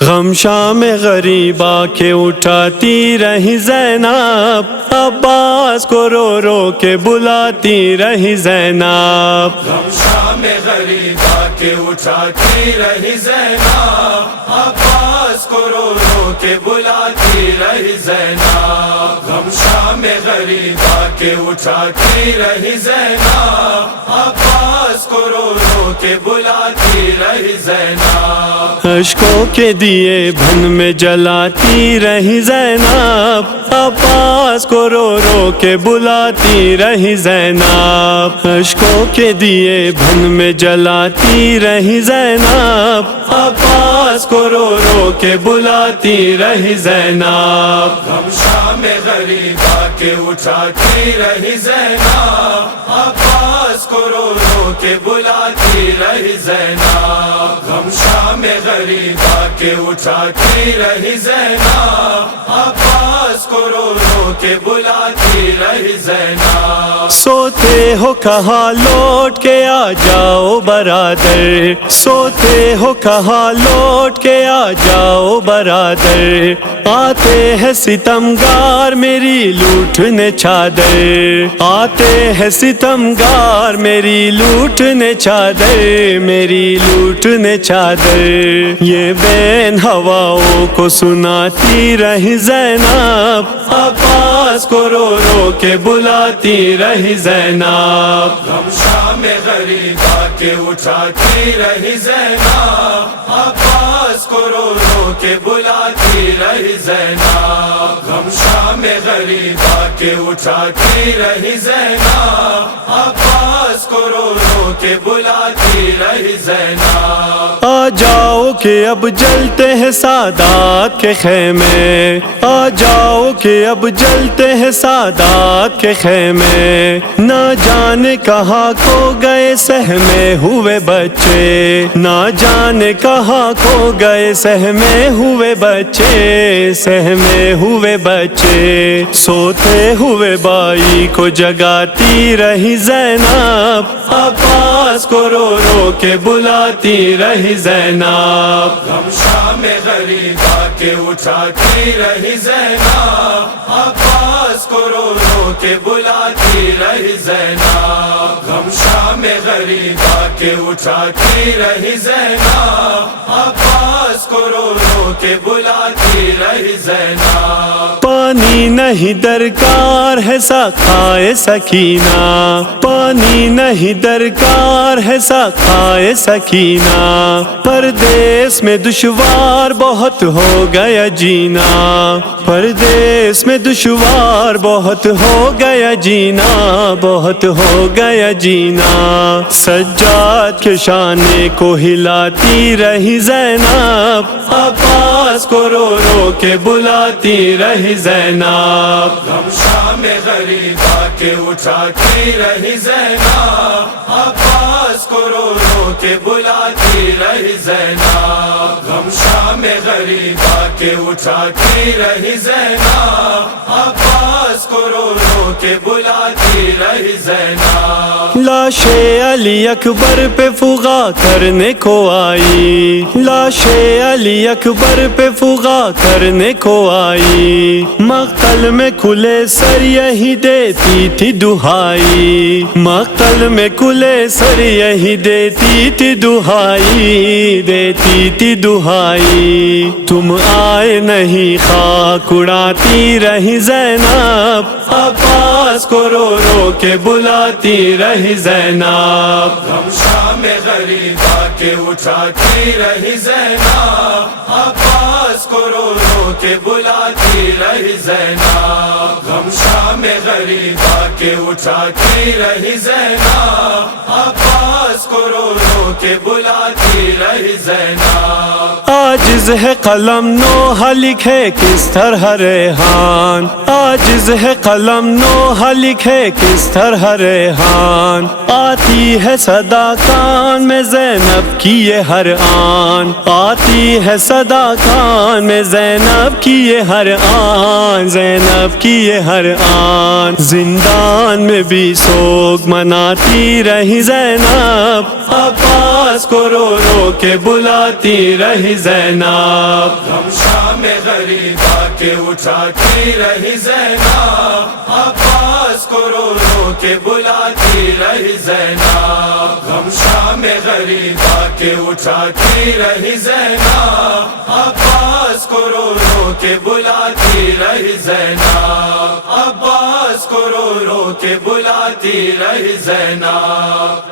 غم شام غریبا کے اٹھاتی رہی زینب، عباس کو رو رو کے بلاتی رہی زینب۔ غم شام غریبا کے اٹھاتی رہی زینب، عباس کو رو رو کے بلاتی رہی زینب۔ غم شام غریبا کے اٹھاتی رہی زینب، عباس کو رو رو کے بلاتی رہی زینب۔ اشکوں کے دیے بھن میں جلاتی رہی زینب، عباس کو رو رو کے بلاتی رہی زینب۔ اشکوں کے دیے بھن میں جلاتی رہی زینب، عباس کو رو رو کے بلاتی رہی زینب۔ غم شام غریبا کے اٹھاتی رہی زینب، عباس کو رو رو کے بلاتی رہی زینب۔ غم شام غریبا کے اٹھاتی رہی زینب، عباس کو رو رو کے بلاتی رہی زینب۔ سوتے ہو کہاں لوٹ کے آ جاؤ برادر، سوتے ہو کہاں لوٹ کے آ جاؤ برادر، آتے ہیں ستمگار میری لوٹنے چادر، آتے ہیں ستمگار میری لوٹنے چادر، میری لوٹنے چادر۔ یہ بین ہواؤں کو سناتی رہی زینب، عباس کو رو رو کے بلاتی رہی زینب۔ غم شام غریبا کے اٹھاتی رہی زینب، عباس کو رو رو کے بلاتی رہی زینب۔ غم شام غریبا کے اٹھاتی رہی زینب، عباس کو رو رو کے بلاتی رہی زینب۔ آ جاؤ کہ اب جلتے ہیں سادات کے خیمے، آ جاؤ کہ اب جلتے ہیں سادات کے خیمے، نہ جانے کہاں کھو گئے سہمے ہوئے بچے، نہ جانے کہاں کھو گئے سہمے ہوئے بچے، سہمے ہوئے بچے۔ سوتے ہوئے بائی کو جگاتی رہی زینب، عباس کو رو رو کے بلاتی رہی زینب۔ غم شام غریبا کے اٹھاتی رہی زینب، عباس کو رو رو کے بلاتی رہی زینب۔ غم شام غریبا کے اٹھاتی رہی زینب، عباس کو رو رو کے بلاتی رہی زینب۔ پانی نہیں درکار ہے سقائے سکینہ، پانی نہیں درکار ہے سقائے سکینہ، پردیس میں دشوار بہت ہو گیا جینا، پردیس میں دشوار بہت ہو گیا جینا، بہت ہو گیا جینا۔ سجاد کے شانے کو ہلاتی رہی زینب، عباس کو رو رو کے بلاتی رہی زینب۔ غم شام غریبا کے اٹھاتی رہی زینب، عباس کو رو رو کے بلاتی رہی زینب۔ غم شام غریبا کے اٹھاتی رہی زینب، عباس کو رو رو کے بلاتی رہی زینب۔ لاش علی اکبر پہ فغا کرنے کو آئی، لاش علی اکبر پہ فغا کرنے کو آئی، مقتل میں کھلے سر یہی دیتی تھی دہائی، مقتل میں کھلے سر یہی دیتی تھی دہائی، دیتی تھی دہائی۔ تم آئے نہیں خاک اڑاتی رہی زینب، عباس کو رو رو کے بلاتی رہی زینب۔ غم شام غریبا کے اٹھاتی رہی زینب، عباس کو رو رو کے بلاتی رہی زینب۔ غم شام غریبا کے اٹھاتی رہی زینب، عباس کو رو رو کے بلاتی رہی زینب۔ عاجز ہے قلم نوحہ لکھے کس طرح ریحان، عاجز ہے قلم نوحہ لکھے کس طرح ریحان، آتی ہے صدا کان میں زینب کی یہ ہر آن، آتی ہے صدا کان میں زینب کی یہ ہر آن، زینب کی یہ ہر آن۔ زندان میں بھی سوگ مناتی رہی زینب، عباس کو رو رو کے بلاتی رہی زینب غم شام غریبا کے اٹھاتی رہی زینب عباس کو رو رو کے بلاتی رہی زینب غم شام غریبا کے اٹھاتی رہی زینب عباس کو رو رو کے بلاتی رہی زینب عباس کو رو رو کے بلاتی رہی زینب